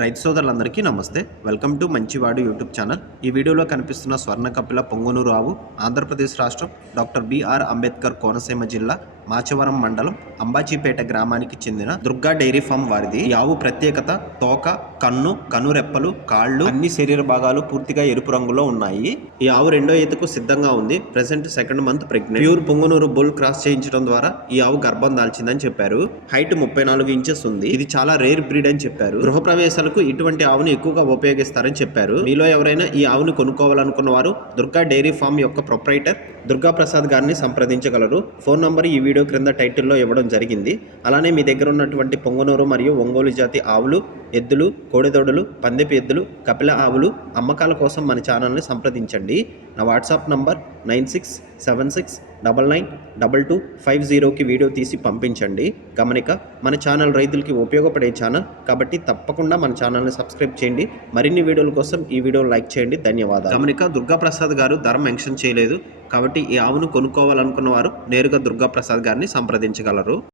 రైతు సోదరులందరికీ నమస్తే. వెల్కమ్ టు మంచివాడు యూట్యూబ్ ఛానల్. ఈ వీడియోలో కనిపిస్తున్న స్వర్ణ కపిల పొంగునూరు ఆవు ఆంధ్రప్రదేశ్ రాష్ట్రం డాక్టర్ బిఆర్ అంబేద్కర్ కోనసీమ జిల్లా మాచవరం మండలం అంబాజీపేట గ్రామానికి చెందిన దుర్గా డైరీ ఫామ్ వారిది. ఈ ఆవు ప్రత్యేకత తోక కన్ను కనురెప్పలు కాళ్ళు అన్ని శరీర భాగాలు పూర్తిగా ఎరుపు రంగులో ఉన్నాయి. ఈ ఆవు రెండో ఈతకు సిద్ధంగా ఉంది. Present second month pregnant. Pure Punganur bull cross చేయించడం ద్వారా ఈ ఆవు గర్భం దాల్చిందని చెప్పారు. హైట్ ముప్పై నాలుగు ఇంచెస్ ఉంది. ఇది చాలా రేర్ బ్రీడ్ అని చెప్పారు. గృహప్రవేశాలకు ఇటువంటి ఆవును ఎక్కువగా ఉపయోగిస్తారని చెప్పారు. మీలో ఎవరైనా ఈ ఆవును కొనుక్కోవాలనుకున్న వారు దుర్గా డైరీ ఫామ్ యొక్క ప్రొప్రైటర్ దుర్గా ప్రసాద్ గారిని సంప్రదించగలరు. ఫోన్ నంబర్ ఈ వీడియో క్రింద టైటిల్లో ఇవ్వడం జరిగింది. అలానే మీ దగ్గర ఉన్నటువంటి పొంగనూరు మరియు ఒంగోలు జాతి ఆవులు ఎద్దులు కోడిదొడలు పందెపు ఎద్దులు కపిల ఆవులు అమ్మకాల కోసం మన ఛానల్ని సంప్రదించండి. నా WhatsApp number nine six seven six double nine double two five జీరోకి వీడియో తీసి పంపించండి. గమనిక మన ఛానల్ రైతులకి ఉపయోగపడే ఛానల్. కాబట్టి తప్పకుండా మన ఛానల్ని సబ్స్క్రైబ్ చేయండి. మరిన్ని వీడియోల కోసం ఈ వీడియో లైక్ చేయండి. ధన్యవాదాలు. గమనిక దుర్గా ప్రసాద్ గారు ధర మెన్షన్ చేయలేదు. కాబట్టి ఈ ఆవును కొనుక్కోవాలనుకున్న వారు నేరుగా దుర్గా ప్రసాద్ గారిని సంప్రదించగలరు.